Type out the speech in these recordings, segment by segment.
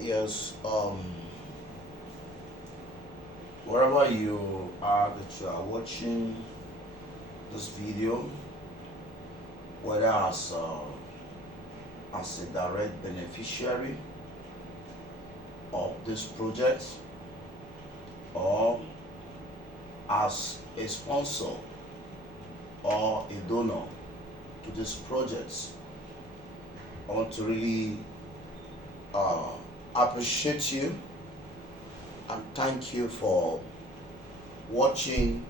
Yes, wherever you are that you are watching this video, whether as a direct beneficiary of this project or as a sponsor or a donor to this project, I want to really appreciate you and thank you for watching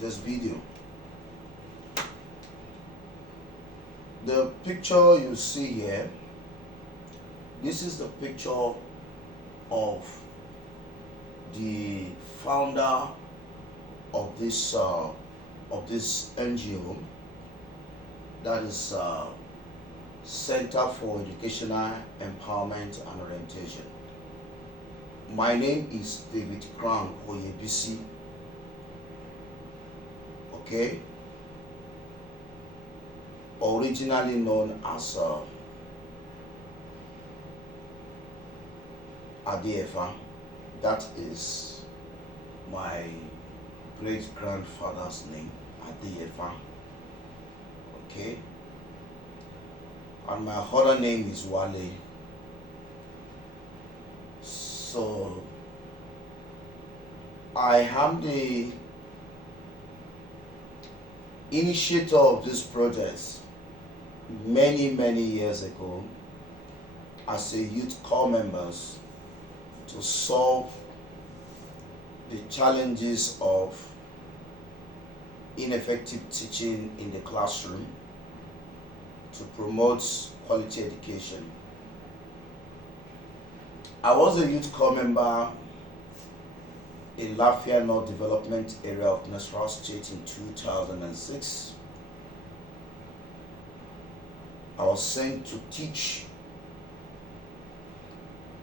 this video. The picture you see here, this is the picture of the founder of this NGO, that is Center for Educational Empowerment and Orientation. My name is David Crown Oyebisi. Okay, originally known as Adefa. That is my great grandfather's name, Adefa. Okay, and my other name is Wale. So I am the initiator of this project many years ago as a youth corps members to solve the challenges of ineffective teaching in the classroom, to promote quality education. I was a youth corps member in Lafayette North Development Area of Nasarawa State in 2006. I was sent to teach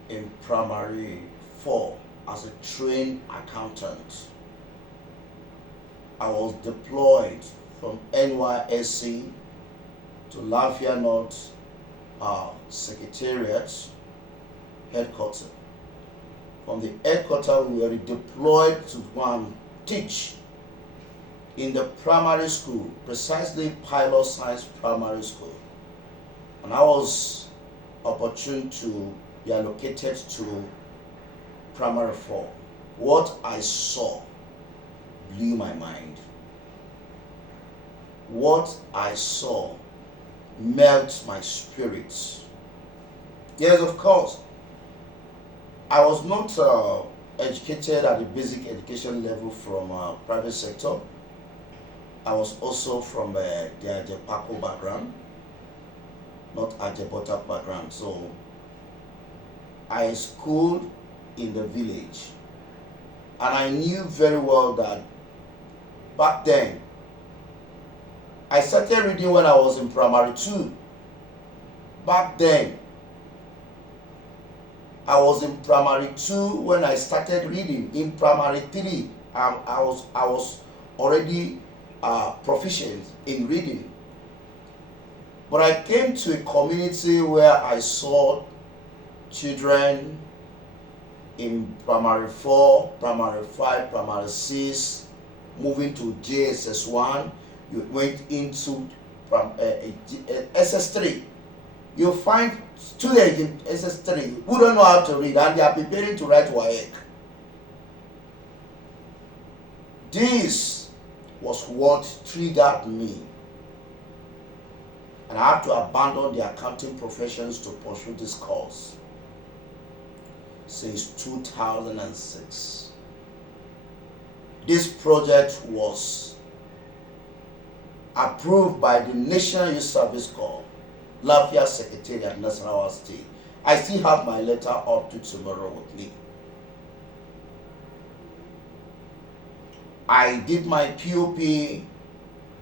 in primary 4 as a trained accountant. I was deployed from NYSC to Lafayette North Secretariat headquarters. From the headquarters, we were deployed to go and teach in the primary school, precisely Pilot Science Primary School. And I was opportune to be allocated to primary 4. What I saw blew my mind. What I saw melted my spirit. Yes, of course, I was not educated at the basic education level from private sector. I was also from the Ajepako background, not Ajebota background. So I schooled in the village, and I knew very well that back then, I started reading when I was in primary 2. Back then, I was in primary 2 when I started reading. In primary 3, I was already proficient in reading. But I came to a community where I saw children in primary 4, primary 5, primary 6, moving to JSS 1. You went into SS3. You find students in SS3 who don't know how to read and they are preparing to write WAEC. This was what triggered me. And I had to abandon the accounting professions to pursue this course since 2006. This project was approved by the National Youth Service Corps, Lafayette Secretariat, Nasarawa State. I still have my letter up to tomorrow with me. I did my POP,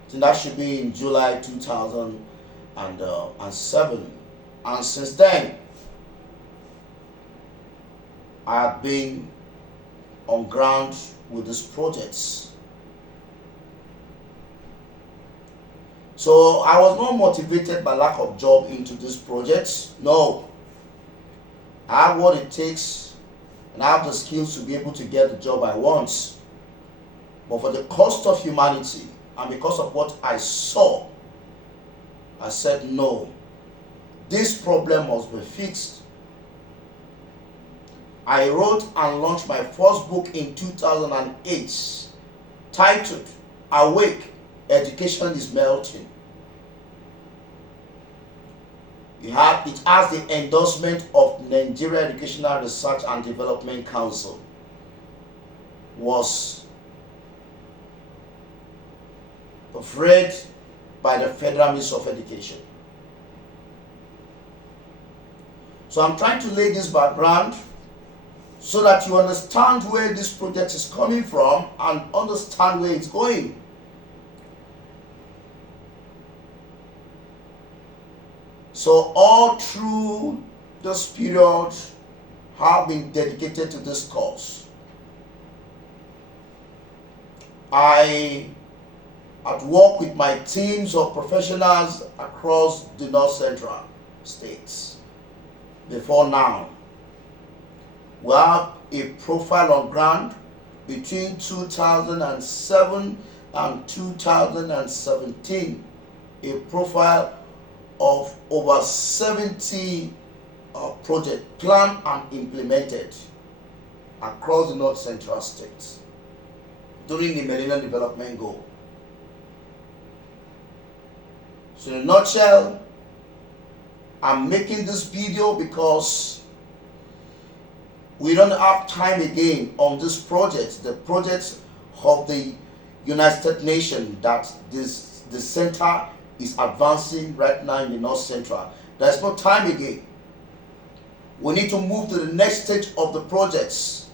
so that should be in July 2007. And since then, I have been on ground with these projects. So I was not motivated by lack of job into this project. No. I have what it takes, and I have the skills to be able to get the job I want. But for the cost of humanity, and because of what I saw, I said no. This problem must be fixed. I wrote and launched my first book in 2008, titled Awake, Education is Melting. It has the endorsement of Nigeria Educational Research and Development Council. Was read by the Federal Ministry of Education. So I'm trying to lay this background so that you understand where this project is coming from and understand where it's going. So all through this period have been dedicated to this cause. I had worked with my teams of professionals across the North Central states. Before now, we have a profile on ground between 2007 and 2017, a profile of over 70 projects planned and implemented across the North Central states during the Millennium Development Goal. So in a nutshell, I'm making this video because we don't have time again on this project, the project of the United Nations that the center is advancing right now in the North Central. There's no time again. We need to move to the next stage of the projects.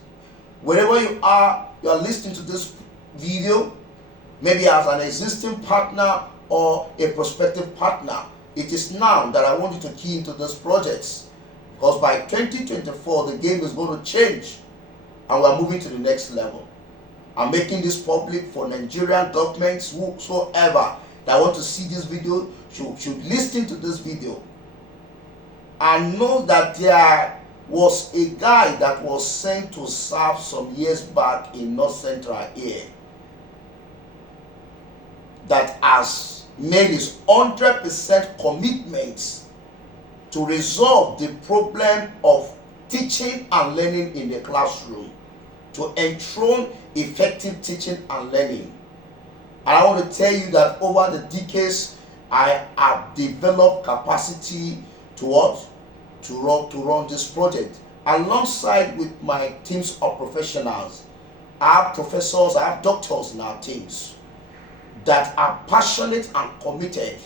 Wherever you are listening to this video, maybe as an existing partner or a prospective partner, it is now that I want you to key into these projects, because by 2024 the game is going to change and we're moving to the next level. I'm making this public for Nigerian governments, whosoever that want to see this video should listen to this video and know that there was a guy that was sent to serve some years back in North Central here that has made his 100% commitment to resolve the problem of teaching and learning in the classroom, to enthrone effective teaching and learning. And I want to tell you that over the decades, I have developed capacity to what? To run this project. Alongside with my teams of professionals, I have professors, I have doctors in our teams that are passionate and committed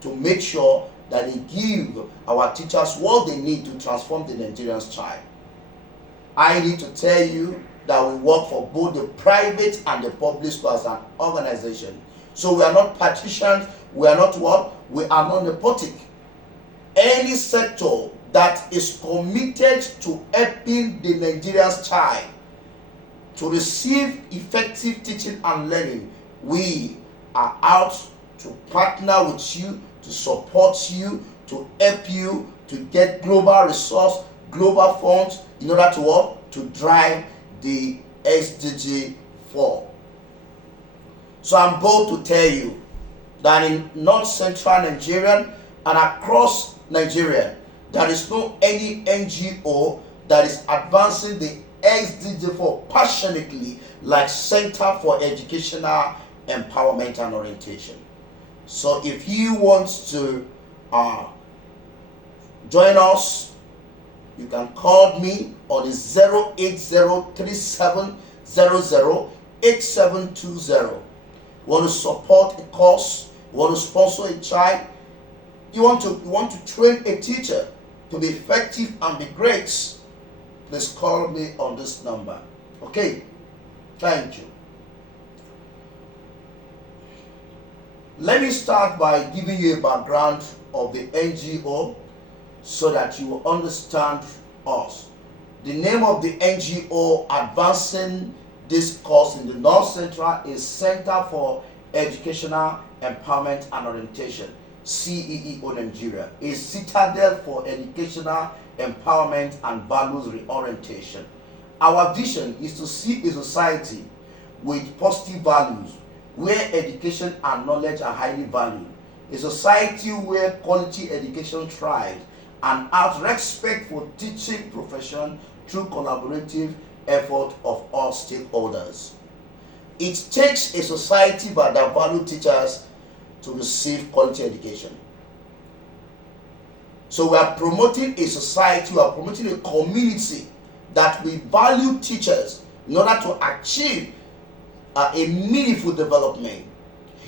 to make sure that they give our teachers what they need to transform the Nigerian's child. I need to tell you that we work for both the private and the public school as an organization. So we are not partitions, we are not what? We are not nepotic. Any sector that is committed to helping the Nigerian's child to receive effective teaching and learning, we are out to partner with you, to support you, to help you to get global resource, global funds in order to what? To drive the SDG 4. So I'm bold to tell you that in North Central Nigeria and across Nigeria, there is no any NGO that is advancing the SDG 4 passionately like Center for Educational Empowerment and Orientation. So if you want to join us, you can call me on the 08037008720. You want to support a cause, you want to sponsor a child, you want to train a teacher to be effective and be great, please call me on this number. Okay, thank you. Let me start by giving you a background of the NGO so that you will understand us. The name of the NGO advancing this cause in the North Central is Center for Educational Empowerment and Orientation. CEEO Nigeria, a citadel for educational empowerment and values reorientation. Our vision is to see a society with positive values, where education and knowledge are highly valued, a society where quality education thrives, and out respect for teaching profession through collaborative effort of all stakeholders. It takes a society that values teachers to receive quality education. So we are promoting a society, we are promoting a community that we value teachers in order to achieve a meaningful development.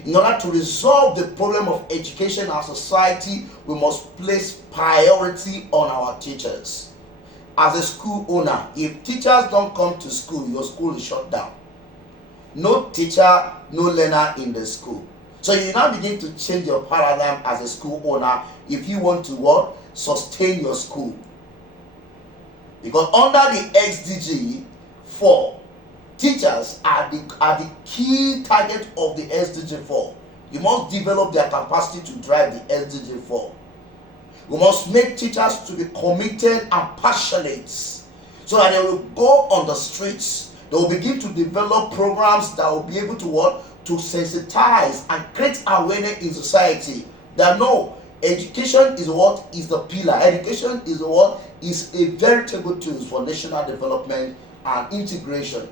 In order to resolve the problem of education in our society, we must place priority on our teachers. As a school owner, if teachers don't come to school, your school is shut down. No teacher, no learner in the school. So you now begin to change your paradigm as a school owner if you want to what? Sustain your school. Because under the SDG 4, teachers are the key target of the SDG 4. You must develop their capacity to drive the SDG 4. We must make teachers to be committed and passionate so that they will go on the streets. They will begin to develop programs that will be able to what? To sensitize and create awareness in society that no, education is what? Is the pillar. Education is what? Is a veritable tool for national development and integration.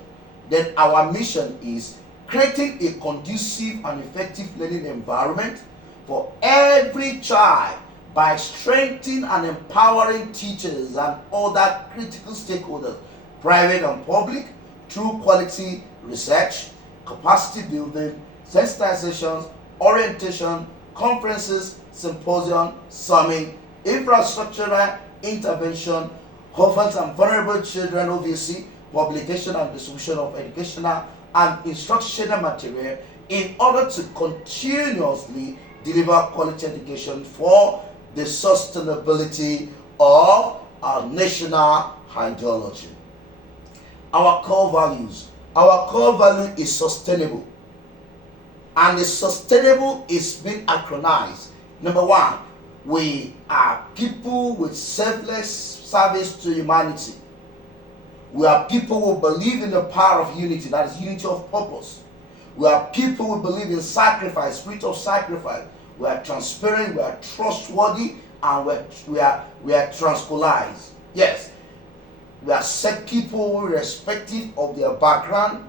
Then our mission is creating a conducive and effective learning environment for every child by strengthening and empowering teachers and other critical stakeholders, private and public, through quality research, capacity building, sensitizations, orientation, conferences, symposium, summit, infrastructural intervention, orphans and vulnerable children, OVC, publication and distribution of educational and instructional material in order to continuously deliver quality education for the sustainability of our national ideology. Our core values. Our core value is sustainable. And the sustainable is being acronized. Number one, we are people with selfless service to humanity. We are people who believe in the power of unity, that is unity of purpose. We are people who believe in sacrifice, spirit of sacrifice. We are transparent, we are trustworthy, and we are transpolized. Yes, we accept people irrespective of their background.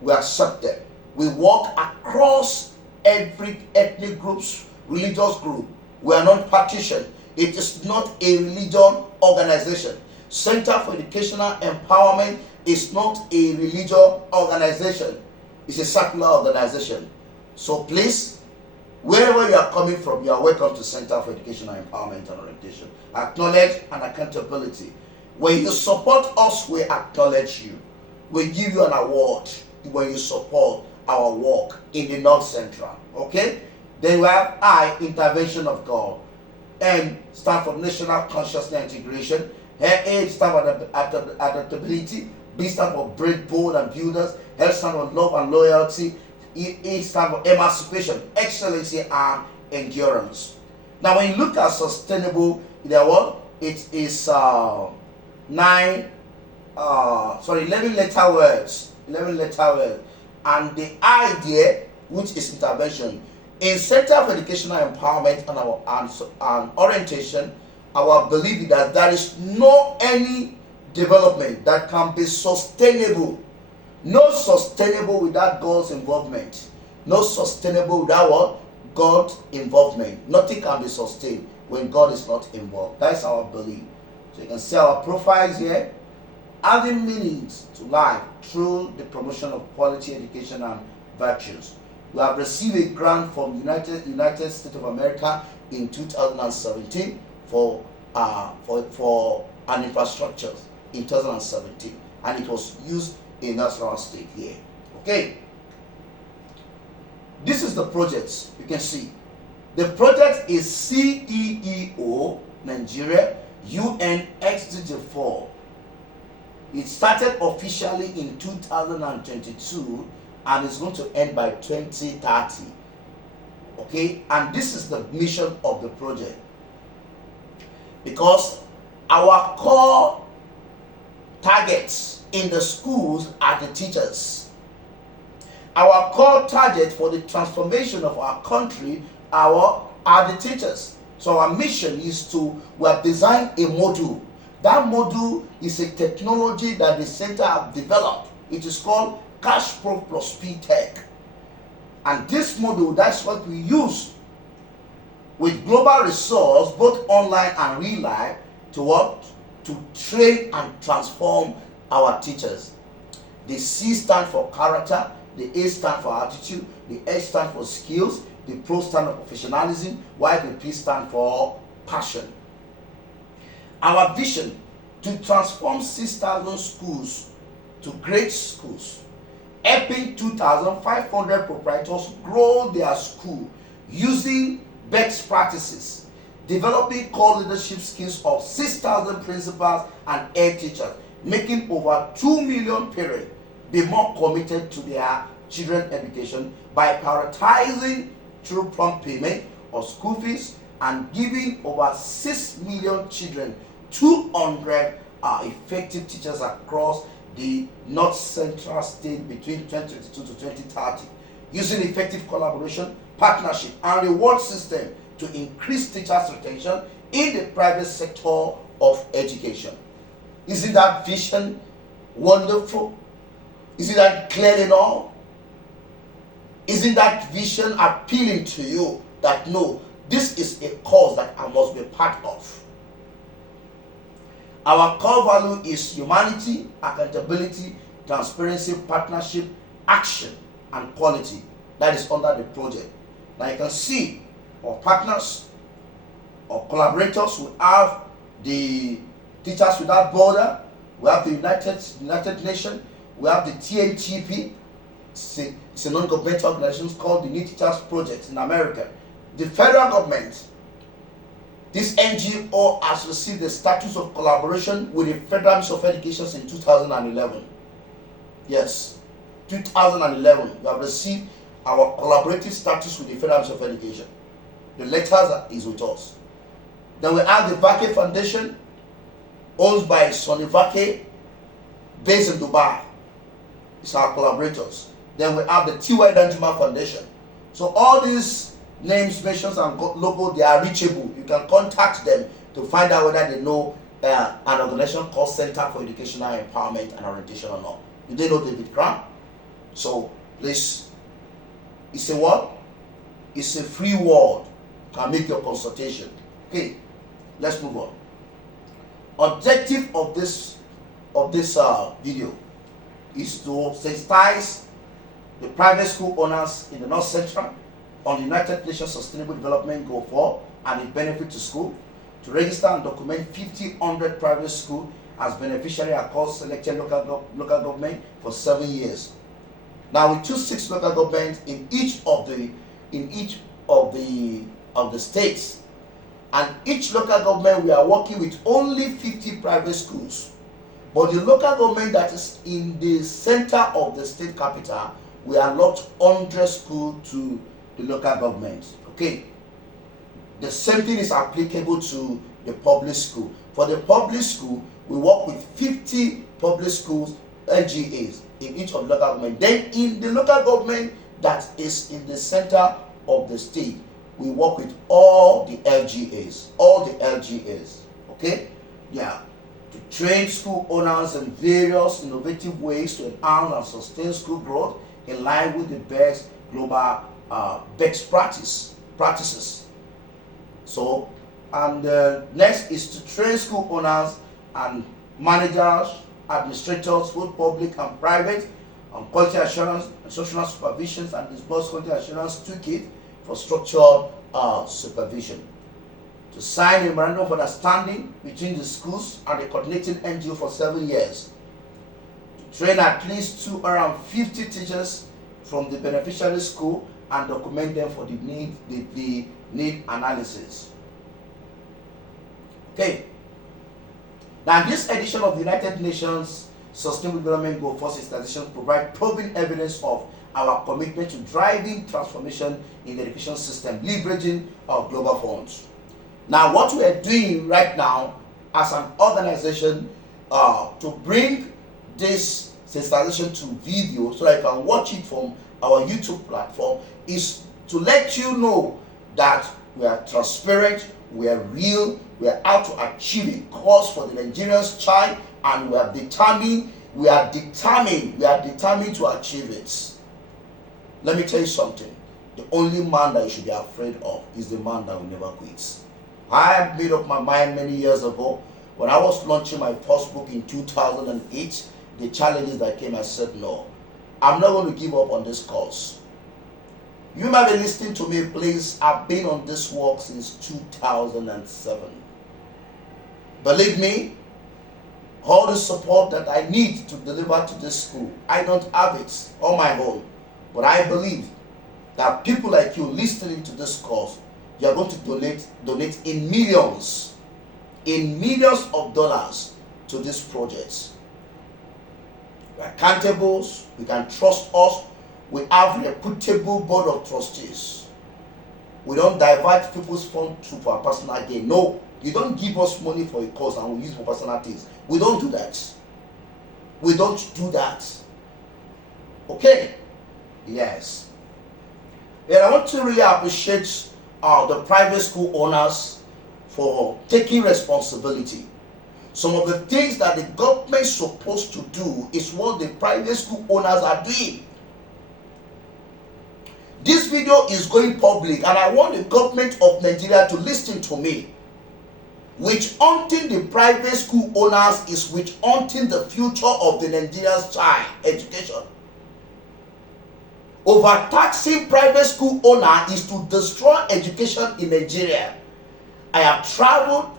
We accept them. We work across every ethnic groups, religious group. We are not partition. It is not a religion organization. Center for Educational Empowerment is not a religious organization. It's a secular organization. So please, wherever you are coming from, you are welcome to Center for Educational Empowerment and Orientation. Acknowledge and accountability. When you support us, we acknowledge you. We give you an award when you support our work in the North Central. Okay? Then we have I, intervention of God. N stand for National Consciousness Integration. A stand for adaptability. B stand for brave, bold, and builders. L stand for love and loyalty. E stand for emancipation, excellency, and endurance. Now, when you look at sustainable, you know what? It is 11 letter words. 11 letter words. And the idea, which is intervention, in Center for Educational Empowerment and Orientation, our belief is that there is no any development that can be sustainable. No sustainable without God's involvement. No sustainable without what? God's involvement. Nothing can be sustained when God is not involved. That's our belief. So you can see our profiles here. Adding meanings to life through the promotion of quality education and virtues. We have received a grant from United States of America in 2017 for an infrastructure in 2017, and it was used in Nasarawa State here. Okay, this is the project. You can see the project is CEEO Nigeria-UN SDG 4. It started officially in 2022 and it's going to end by 2030. Okay, and this is the mission of the project, because our core targets in the schools are the teachers. Our core target for the transformation of our country are the teachers. So our mission is we have designed a module. That module is a technology that the center have developed. It is called Cash Pro Plus P Tech. And this module, that's what we use with global resource, both online and real life, to train and transform our teachers. The C stands for character, the A stands for attitude, the H stands for skills, the Pro stands for professionalism, while the P stands for passion. Our vision to transform 6,000 schools to great schools, helping 2,500 proprietors grow their school using best practices, developing core leadership skills of 6,000 principals and head teachers, making over 2 million parents be more committed to their children's education by prioritizing through prompt payment of school fees and giving over 6 million children 200 effective teachers across the North Central state between 2022 to 2030, using effective collaboration, partnership, and reward system to increase teachers' retention in the private sector of education. Isn't that vision wonderful? Isn't that clear enough? Isn't that vision appealing to you that no, this is a cause that I must be part of? Our core value is humanity, accountability, transparency, partnership, action, and quality. That is under the project. Now you can see our partners, our collaborators. We have the Teachers Without Border, we have the United Nations, we have the TNTP. It's a non-governmental organization called the New Teachers Project in America. The federal government, this NGO has received the status of collaboration with the Federal Ministry of Education in 2011. Yes, 2011, we have received our collaborative status with the Federal Ministry of Education. The letters is with us. Then we have the Vake Foundation, owned by Sonny Vake, based in Dubai. It's our collaborators. Then we have the T.Y. Danjuma Foundation. So all these names, mentions, and logo, they are reachable. You can contact them to find out whether they know an organization called Center for Educational Empowerment and Orientation or not. Do they know David Grant? So please, it's a what? It's a free word. You can make your consultation. Okay, let's move on. Objective of this video is to sensitize the private school owners in the North Central on the United Nations Sustainable Development Goal 4 and its benefit to school, to register and document 1,500 private schools as beneficiary across selected local government for 7 years. Now we choose 6 local governments in each of the states, and each local government we are working with only 50 private schools. But the local government that is in the center of the state capital, we allot 100 schools to the local government. Okay. The same thing is applicable to the public school. For the public school, we work with 50 public schools, LGAs, in each of the local government. Then in the local government that is in the center of the state, we work with all the LGAs. Okay? Yeah. To train school owners in various innovative ways to enhance and sustain school growth in line with the best global best practices. So, and next is to train school owners and managers, administrators, both public and private, on quality assurance, instructional supervisions, and disburse quality assurance toolkit for structured supervision. To sign a memorandum of understanding between the schools and the coordinating NGO for 7 years. To train at least 250 teachers from the beneficiary school and document them for the need analysis. Okay. Now, this edition of the United Nations Sustainable Development Goal for Sensitization provide proven evidence of our commitment to driving transformation in the education system, leveraging our global funds. Now, what we are doing right now as an organization to bring this sensitization to video so that you can watch it from our YouTube platform is to let you know that we are transparent, we are real, we are out to achieve a cause for the Nigerian child, and we are determined to achieve it. Let me tell you something. The only man that you should be afraid of is the man that will never quit. I have made up my mind many years ago when I was launching my first book in 2008. The challenges that came, I said, no, I'm not going to give up on this cause. You might be listening to me, please. I've been on this work since 2007. Believe me, all the support that I need to deliver to this school, I don't have it on my own. But I believe that people like you listening to this course, you are going to donate in millions of dollars to this project. We are accountable, we can trust us, we have a reputable board of trustees. We don't divert people's funds for our personal gain. No, you don't give us money for a cause and we use for personal things. We don't do that. We don't do that. Okay? Yes. And I want to really appreciate the private school owners for taking responsibility. Some of the things that the government is supposed to do is what the private school owners are doing. This video is going public and I want the government of Nigeria to listen to me. Witch hunting the private school owners is witch hunting the future of the Nigerian child education. Overtaxing private school owner is to destroy education in Nigeria. I have traveled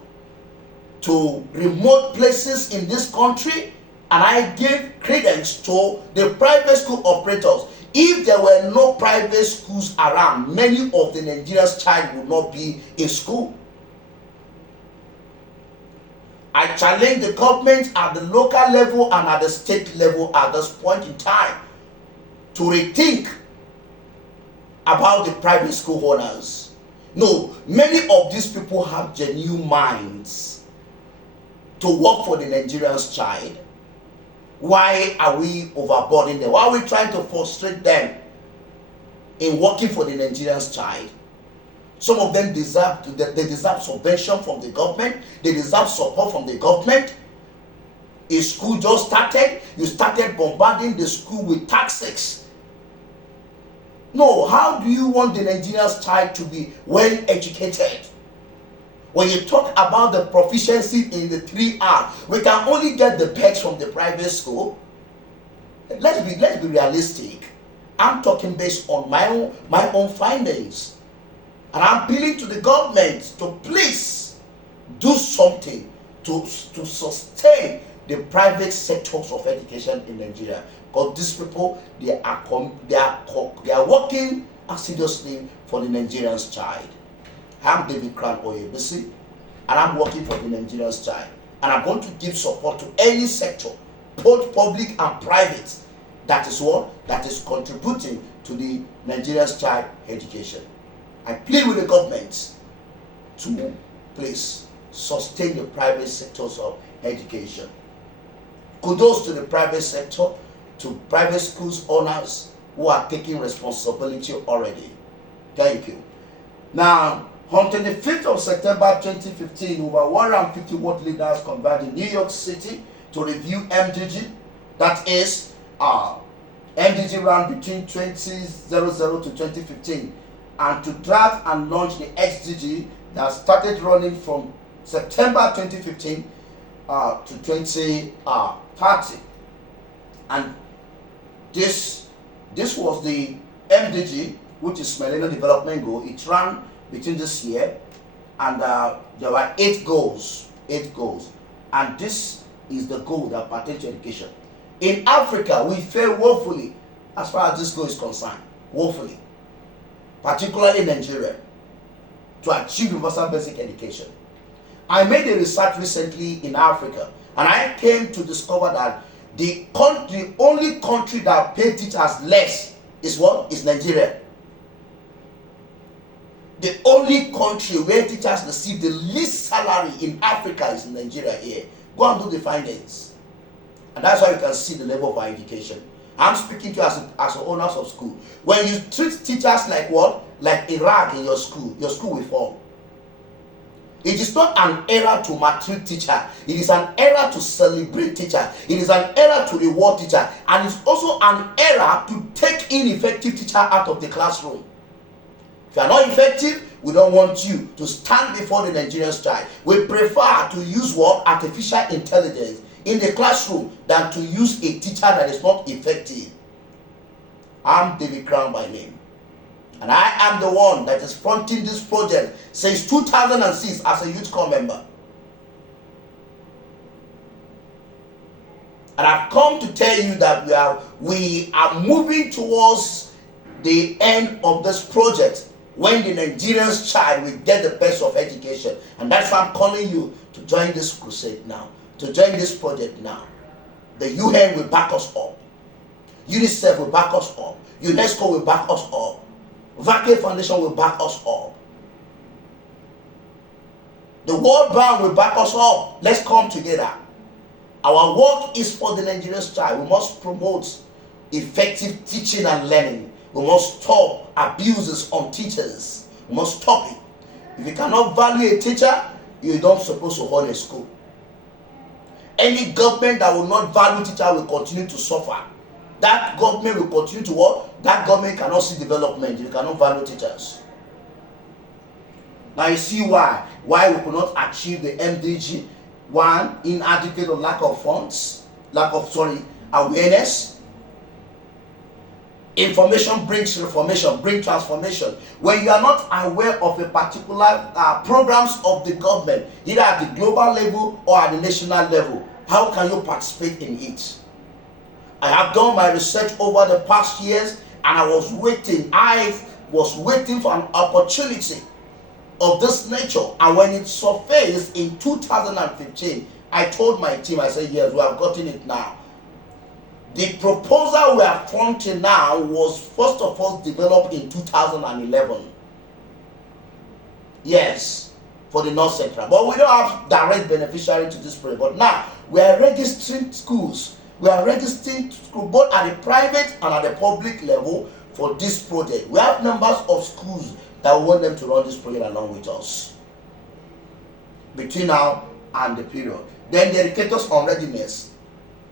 to remote places in this country and I gave credence to the private school operators. If there were no private schools around, many of the Nigerian child would not be in school. I challenge the government at the local level and at the state level at this point in time to rethink about the private school owners. No, many of these people have genuine minds to work for the Nigerian child. Why are we overburdening them? Why are we trying to frustrate them in working for the Nigerian child? Some of them deserve subvention from the government. They deserve support from the government. A school just started. You started bombarding the school with taxes. No, how do you want the Nigerian child to be well educated? When you talk about the proficiency in the 3R, we can only get the pegs from the private school. Let's be realistic. I'm talking based on my own findings. And I'm appealing to the government to please do something to sustain the private sectors of education in Nigeria. Because these people, they are working assiduously for the Nigerian child. I'm David Crown Oyebisi, and I'm working for the Nigerian child. And I'm going to give support to any sector, both public and private, that is contributing to the Nigerian child education. I plead with the government to please sustain the private sectors of education. Kudos to the private sector, to private schools owners who are taking responsibility already. Thank you. Now, on 25th of September 2015, over 150 world leaders convened in New York City to review MDG. That is, MDG ran between 2000 to 2015, and to draft and launch the SDG that started running from September 2015 to 2030. And this was the MDG, which is Millennium Development Goal. It ran between this year, and there were 8 goals. And this is the goal that pertains to education. In Africa, we fail woefully as far as this goal is concerned. Woefully. Particularly in Nigeria, to achieve universal basic education. I made a research recently in Africa, and I came to discover that the only country that paid teachers less is what? Is Nigeria. The only country where teachers receive the least salary in Africa is Nigeria here. Go and do the findings. And that's why you can see the level of our education. I'm speaking to you as owners of school. When you treat teachers like what? Like a rag in your school will fall. It is not an era to maltreat teacher. It is an era to celebrate teacher. It is an era to reward teacher. And it's also an era to take ineffective teacher out of the classroom. If you are not effective, we don't want you to stand before the Nigerian child. We prefer to use what? Artificial intelligence in the classroom than to use a teacher that is not effective. I'm David Crown by name. And I am the one that is fronting this project since 2006 as a youth corps member. And I've come to tell you that we are moving towards the end of this project when the Nigerian child will get the best of education. And that's why I'm calling you to join this crusade now, to join this project now. The UN will back us up. UNICEF will back us up. UNESCO will back us up. Vacay Foundation will back us up. The World Bank will back us up. Let's come together. Our work is for the Nigerian child. We must promote effective teaching and learning. We must stop abuses on teachers. We must stop it. If you cannot value a teacher, you don't supposed to hold a school. Any government that will not value teacher will continue to suffer. That government will continue to work. That government cannot see development. You cannot value teachers. Now you see why we could not achieve the MDG. One, inadequate or lack of funds, awareness. Information brings reformation, brings transformation. When you are not aware of a particular programs of the government, either at the global level or at the national level, how can you participate in it? I have done my research over the past years, and I was waiting for an opportunity of this nature. And when it surfaced in 2015, I told my team, I said, yes, we have gotten it now. The proposal we are fronting now was first of all developed in 2011. Yes, for the North Central. But we don't have direct beneficiary to this project. But now we are registering schools. We are registering schools both at the private and at the public level for this project. We have numbers of schools that we want them to run this project along with us between now and the period. Then the educators on readiness.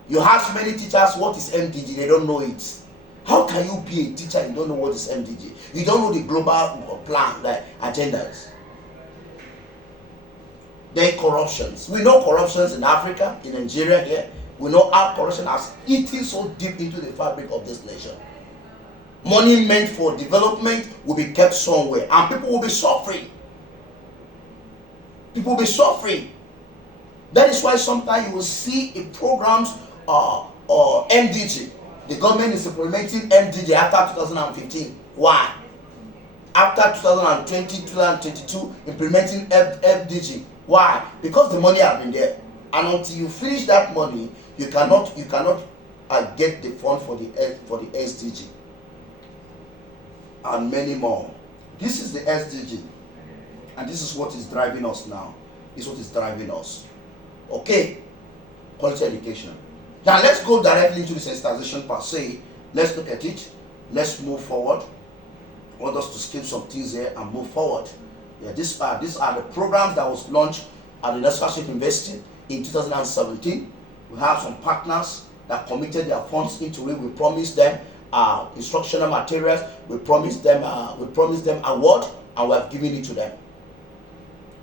You ask many teachers what is MDG, they don't know it. How can you be a teacher and you don't know what is MDG? You don't know the global plan, like agendas. Then corruptions. We know corruptions in Africa, in Nigeria here. We know how corruption has eaten so deep into the fabric of this nation. Money meant for development will be kept somewhere, and people will be suffering. People will be suffering. That is why sometimes you will see in programs or MDG. The government is implementing MDG after 2015. Why? After 2020, 2022, implementing MDG. Why? Because the money has been there. And until you finish that money, you cannot get the fund for the SDG. And many more. This is the SDG. And this is what is driving us now. This is what is driving us. Okay, quality education. Now let's go directly into the sensitization per se. Let's look at it. Let's move forward. I want us to skip some things here and move forward. Yeah, these are the programs that was launched at the National University in 2017. We have some partners that committed their funds into it. We promised them instructional materials. We promised them award, and we have given it to them.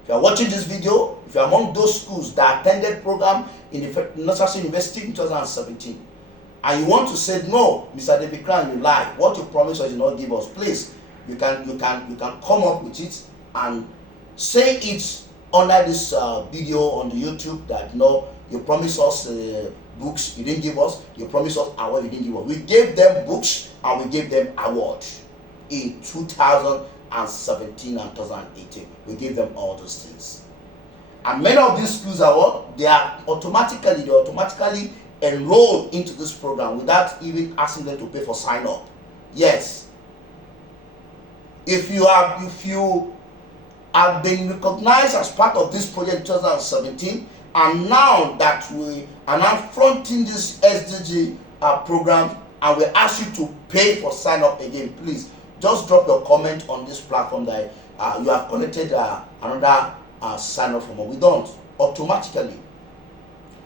If you are watching this video, if you are among those schools that attended program in the National University in 2017, and you want to say, no, Mr. David Crown, you lie. What you promised us, you not give us. Please, you can come up with it and say it under this video on the YouTube that no, you promised us books, you didn't give us. You promised us award, you didn't give us. We gave them books and we gave them award in 2017 and 2018. We gave them all those things. And many of these schools are what? They automatically enroll into this program without even asking them to pay for sign up. Yes. If you have been recognized as part of this project in 2017, and now that we are now fronting this SDG program, and we ask you to pay for sign up again, please just drop your comment on this platform that you have collected another sign up from us. We don't automatically.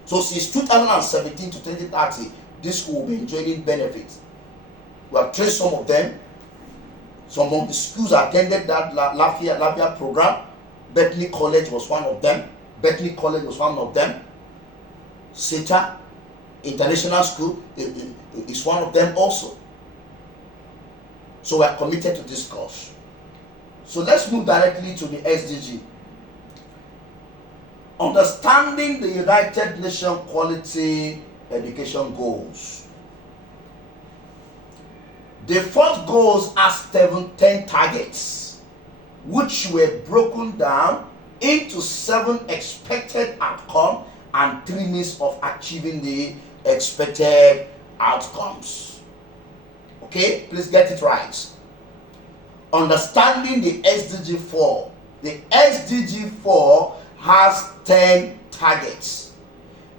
So since 2017 to 2030, this school will be enjoying benefits. We have traced some of them. Some of the schools attended that Lafayette program. Bethany College was one of them. SETA International School is one of them also. So we are committed to this cause. So let's move directly to the SDG. Understanding the United Nations Quality Education Goals. The first goals has 10 targets, which were broken down into 7 expected outcomes and 3 means of achieving the expected outcomes. Okay, please get it right. Understanding the SDG 4. The SDG 4 has 10 targets.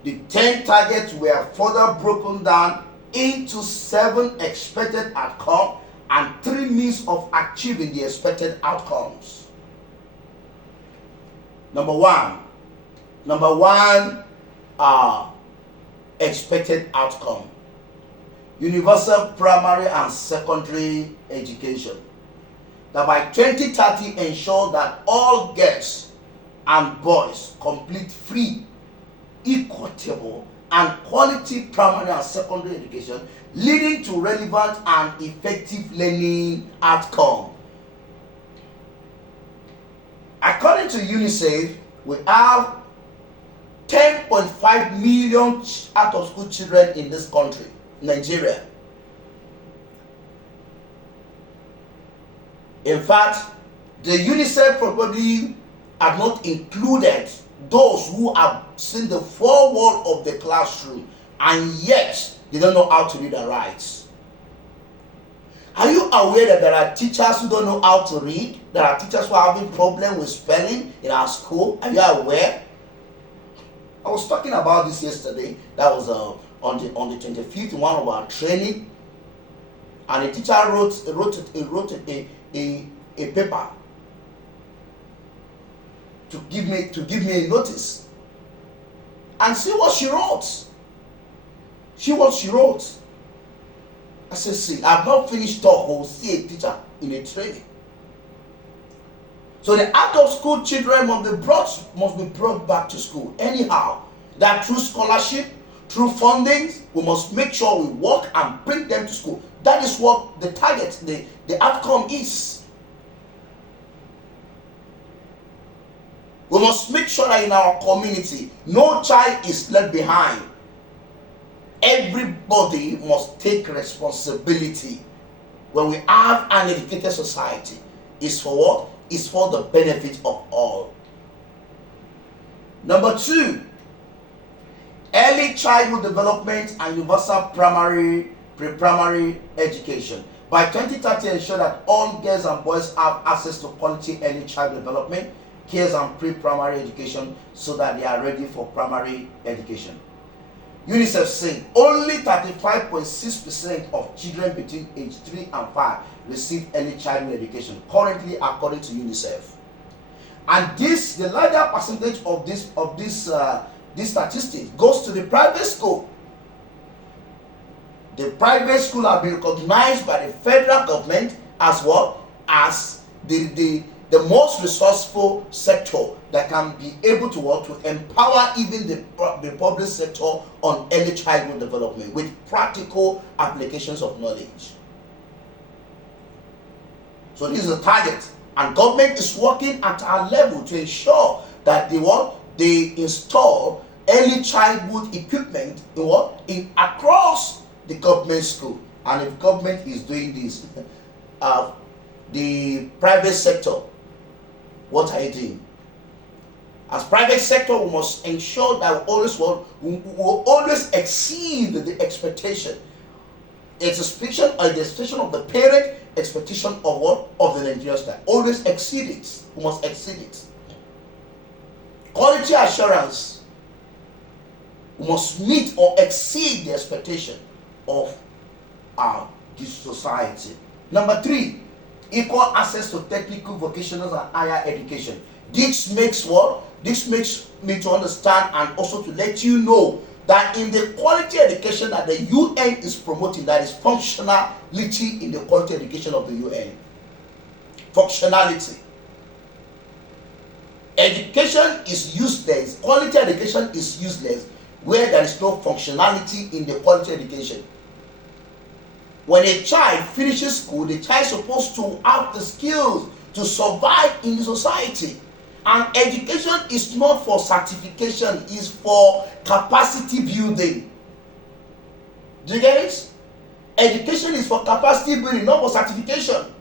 The 10 targets were further broken down into 7 expected outcomes and 3 means of achieving the expected outcomes. Number one expected outcome: universal primary and secondary education. That by 2030 ensure that all girls and boys complete free, equitable, and quality primary and secondary education, leading to relevant and effective learning outcome. According to UNICEF, we have 10.5 million out-of-school children in this country, Nigeria. In fact, the UNICEF probably have not included those who have seen the 4 walls of the classroom and yet they don't know how to read and write. Are you aware that there are teachers who don't know how to read? There are teachers who are having problems with spelling in our school. Are you aware? I was talking about this yesterday. That was on the 25th in one of our training, and a teacher wrote a paper to give me a notice. And see what she wrote. I said, see, I've not finished talk. We'll see a teacher in a training. So the out-of-school children must be brought back to school anyhow. That through scholarship, through funding, we must make sure we work and bring them to school. That is what the target, the outcome is. We must make sure that in our community, no child is left behind. Everybody must take responsibility. When we have an educated society, it's for what? It's for the benefit of all. Number 2, early childhood development and universal pre-primary education. By 2030, ensure that all girls and boys have access to quality early child development, cares and pre-primary education so that they are ready for primary education. UNICEF saying only 35.6% of children between age 3 and 5 receive early childhood education currently, according to UNICEF. And the larger percentage of this statistics goes to the private school. The private school have been recognized by the federal government as what? As the most resourceful sector that can be able to empower even the public sector on early childhood development with practical applications of knowledge. So this is a target, and government is working at our level to ensure that they install early childhood equipment in across the government school. And if government is doing this, the private sector, what are you doing? As private sector, we must ensure that we always exceed the expectation. It's the expectation of the parent, expectation of what? Of the Nigerian style. Always exceed it. We must exceed it. Quality assurance. We must meet or exceed the expectation of this society. Number 3, equal access to technical, vocational, and higher education. This makes what? This makes me to understand and also to let you know that in the quality education that the UN is promoting, that is functionality in the quality education of the UN. Functionality. Education is useless. Quality education is useless where there is no functionality in the quality education. When a child finishes school, the child is supposed to have the skills to survive in the society. And education is not for certification, it's for capacity building. Do you get it? Education is for capacity building, not for certification.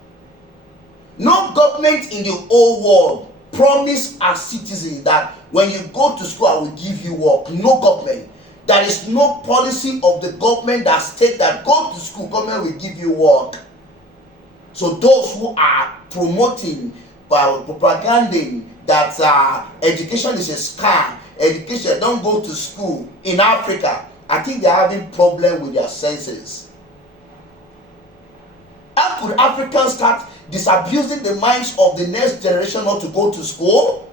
No government in the whole world promise as citizens that when you go to school I will give you work. No government. There is no policy of the government that states that go to school, government will give you work. So those who are promoting propaganding that education is a scam, education, don't go to school in Africa, I think they are having problem with their senses. How could Africans start disabusing the minds of the next generation not to go to school?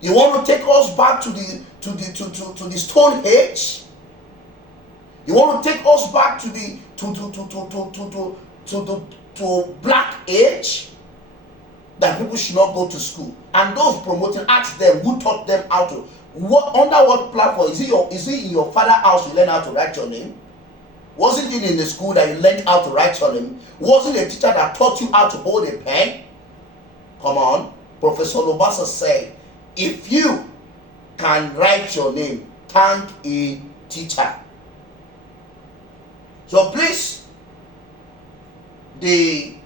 You want to take us back to the Stone Age? You want to take us back to the Black Age? That people should not go to school. And those promoting, ask them who taught them how to. Under what platform? Is it in your father's house you learn how to write your name? Wasn't it in the school that you learned how to write your name? Wasn't a teacher that taught you how to hold a pen? Come on. Professor Lobasa said, if you can write your name, thank a teacher. So please, the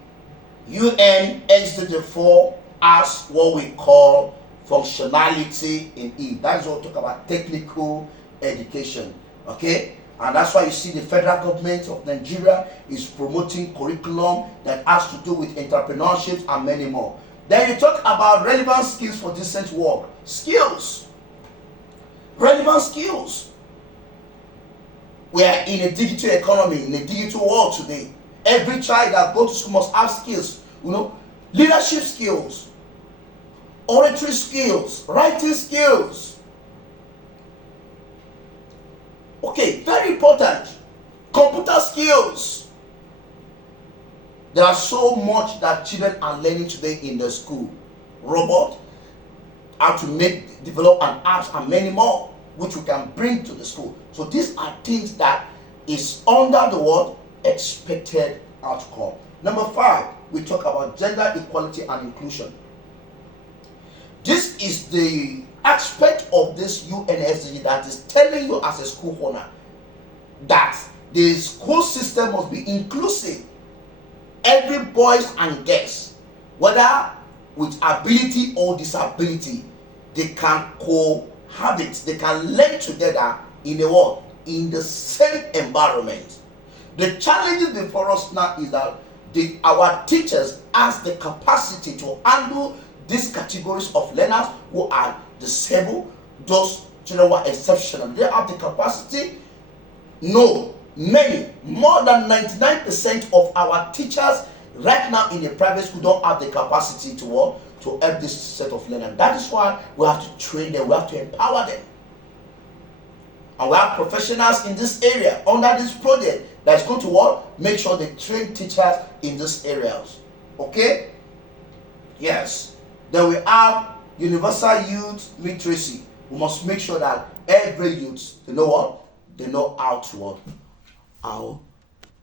UN SDG 4 has what we call functionality in it. That is what we talk about, technical education. Okay? And that's why you see the federal government of Nigeria is promoting curriculum that has to do with entrepreneurship and many more. Then you talk about relevant skills for decent work. Skills. Relevant skills. We are in a digital economy, in a digital world today. Every child that goes to school must have skills. Leadership skills, oratory skills, writing skills. Okay, very important. Computer skills. There are so much that children are learning today in the school. Robot, how to develop an apps and many more, which we can bring to the school. So these are things that is under the word expected outcome. Number 5, we talk about gender equality and inclusion. This is the aspect of this UN SDG that is telling you as a school owner that the school system must be inclusive. Every boys and girls, whether with ability or disability, they can cohabit, they can learn together in a world, in the same environment. The challenges before us now is that our teachers has the capacity to handle these categories of learners who are disabled, those children who are exceptional. Do they have the capacity? No. Many, more than 99% of our teachers right now in the private school don't have the capacity to help this set of learners. That is why we have to train them, we have to empower them. And we have professionals in this area under this project that is going to make sure they train teachers in these areas. Okay? Yes. Then we have universal youth literacy. We must make sure that every youth, they know how to